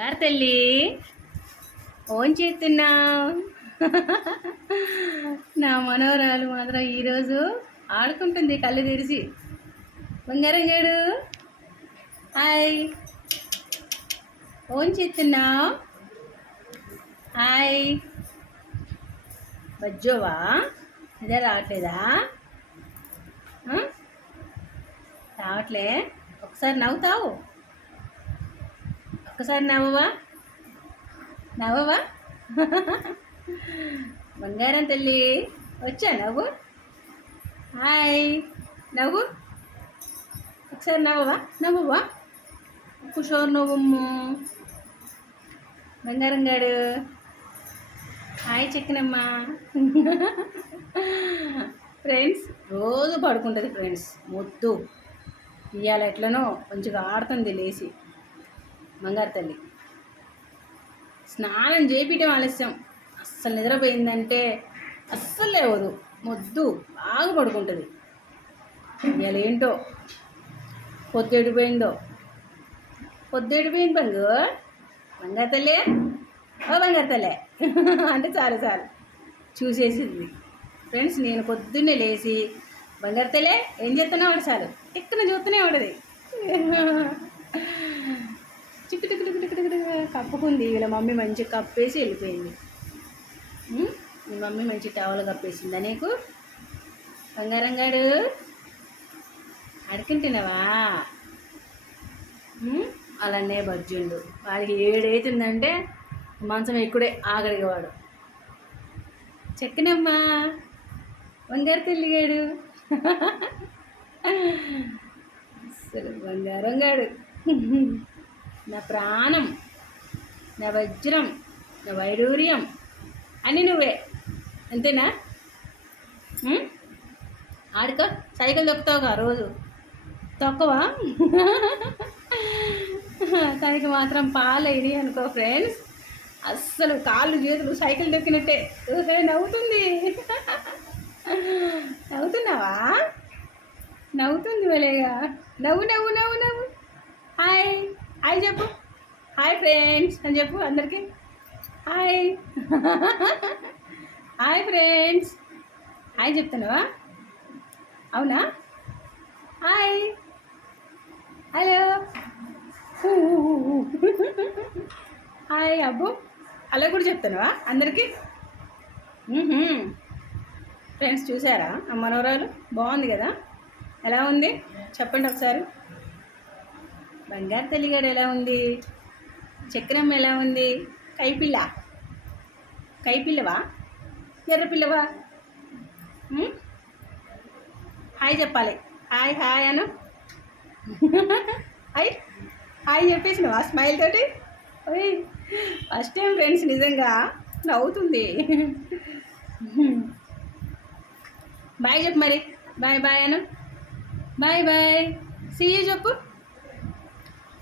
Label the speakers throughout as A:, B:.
A: గారు తల్లి. ఓన్ చేస్తున్నావు. నా మనోరాలు మాత్రం ఈరోజు ఆడుకుంటుంది కళ్ళు తెరిచి. బంగారం గేడు. హాయ్. ఓన్ చేస్తున్నావు. హాయ్. బజ్జోవా? ఇదే రావట్లేదా? రావట్లే. ఒకసారి నవ్వుతావు. ఒక్కసారి నవ్వవా? నవ్వవా? బంగారం తల్లి వచ్చా నవ్వు? హాయ్. నవ్వు? ఒకసారి నవ్వవా? నవ్వువా? కుషోర్ నవ్వమ్ము. బంగారం గాడు. హాయ్ చెక్కనమ్మా. ఫ్రెండ్స్ రోజు పడుకుంటుంది ఫ్రెండ్స్ ముద్దు. ఇవాళ ఎట్లనో కొంచెం ఆడుతుంది లేచి. బంగారు తల్లి. స్నానం చేపించడం ఆలస్యం అస్సలు నిద్రపోయిందంటే అస్సలు లేవదు. మొద్దు బాగా పడుకుంటుంది. ఇవాళ ఏంటో? పొద్దుడిపోయిందో పొద్దుడిపోయింది బంగు. బంగారు తల్లి? ఓ బంగారు తల్లే. అంటే చాలు చాలు. చూసేసింది. ఫ్రెండ్స్ నేను పొద్దున్నే లేచి బంగారు తల్లే ఏం చేస్తున్నావు? వాడు చాలు. ఎక్కడ చూస్తూనే ఉండదు చిక్కు టిక్కు కప్పుకుంది. వీళ్ళ మమ్మీ మంచిగా కప్పేసి వెళ్ళిపోయింది. మీ మమ్మీ మంచి టవల్ కప్పేసిందా నీకు? బంగారం గారు అడుకుంటున్నావా అలానే బజ్జుండు. వాడికి ఏడైతుందంటే మంచం ఎక్కుడే ఆగడిగేవాడు చెక్కనమ్మా బంగారు తెలియగాడు అసలు బంగారం గాడు. నా ప్రాణం నా వజ్రం నా వైడూర్యం అని నువ్వే అంతేనా ఆడుకో సైకిల్ తొక్కుతావుగా రోజు తొక్కవా తనకి మాత్రం పాలు ఇది అనుకో ఫ్రెండ్స్ అస్సలు కాళ్ళు చేతులు సైకిల్ దొక్కినట్టే ఊహే నవ్వుతుంది నవ్వుతున్నావా నవ్వుతుంది వలేగా నవ్వు నవ్వు నవ్వు నవ్వు హాయ్ హాయ్ చెప్పు. హాయ్ ఫ్రెండ్స్ అని చెప్పు అందరికీ. హాయ్. Hi friends. హాయ్ చెప్తున్నావా? అవునా? హాయ్. హలో. హాయ్ అబ్బు. అలా కూడా చెప్తున్నావా అందరికీ? ఫ్రెండ్స్ చూసారా? ఆ మనోరాలు బాగుంది కదా? ఎలా ఉంది? చెప్పండి ఒకసారి. బంగారు తల్లిగాడు ఎలా ఉంది? చక్రం ఎలా ఉంది? కైపిల్ల. కైపిల్లవా? ఎర్రపిల్లవా హాయ్ చెప్పాలి. హాయ్ హాయ్ అను. హాయ్. హాయ్ చెప్పేసినవా స్మైల్ తోటి? ఓయ్ ఫస్ట్ టైం ఫ్రెండ్స్ నిజంగా నవ్వుతుంది. బాయ్ చెప్పు మరి. బాయ్ బాయ్ అను. Bye bye. సీ చెప్పు.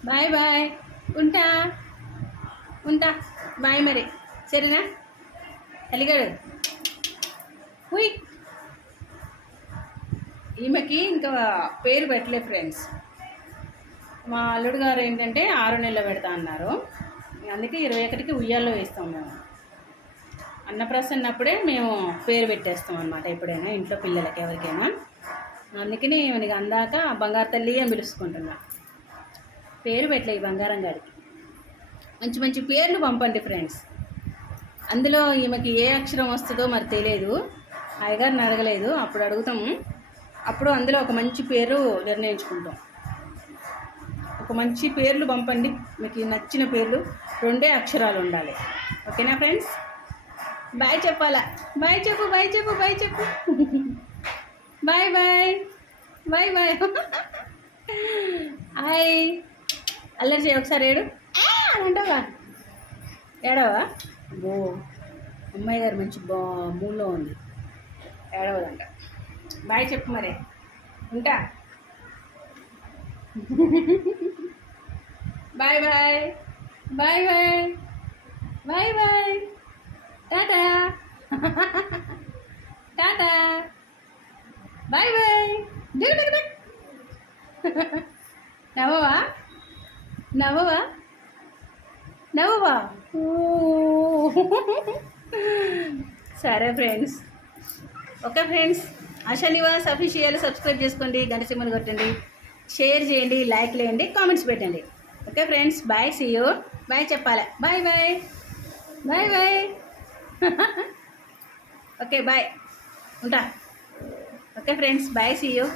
A: Bye bye. ఉంటా. ఉంటా. బాయ్ మరి. సరేనా? అలిగాడు ఉయ్ ఈమెకి ఇంకా పేరు పెట్టలే ఫ్రెండ్స్. మా అల్లుడు గారు ఏంటంటే ఆరు నెలలు పెడతా అన్నారు. అందుకే ఇరవై ఒకటికి ఉయ్యాల్లో వేస్తాం మేము. అన్నప్రసన్నప్పుడే మేము పేరు పెట్టేస్తాం అనమాట ఎప్పుడైనా ఇంట్లో పిల్లలకి ఎవరికైనా. అందుకని మనకి అందాక బంగారు తల్లి అని పిలుచుకుంటున్నా. పేరు పెట్టలే ఈ బంగారం గారికి. మంచి మంచి పేర్లు పంపండి ఫ్రెండ్స్. అందులో ఈమెకి ఏ అక్షరం వస్తుందో మరి తెలియదు. అయ్యగారిని అడగలేదు అప్పుడు అడుగుతాము అప్పుడు అందులో ఒక మంచి పేరు నిర్ణయించుకుంటాం. ఒక మంచి పేర్లు పంపండి. మీకు నచ్చిన పేర్లు. రెండే అక్షరాలు ఉండాలి. ఓకేనా ఫ్రెండ్స్? బాయ్ చెప్పాలా? బాయ్ చెప్పు బాయ్ చెప్పు బాయ్ చెప్పు. Bye bye. Bye bye. Hi. అల్లరి చేయి ఒకసారి ఏడు. అంటావా ఏడవా? ఓ అమ్మాయి గారు మంచి బా మూడ్లో ఉంది. ఏడవదంట. బాయ్ చెప్పు మరి. ఉంటా? Bye bye. Bye bye. Bye bye. Tata. Tata. Bye bye. దిగు. నవ్వవా? నవ్వవా? నవ్వవా? ఊ. సరే friends. Okay friends Asha Nivas official subscribe చేసుకోండి గంట సింబల్ కొట్టండి షేర్ చేయండి లైక్ లేయండి కామెంట్స్ పెట్టండి. Okay friends bye see you bye చెప్పాలి? Bye bye. Bye bye. Okay bye. ఉంటా. Okay friends bye see you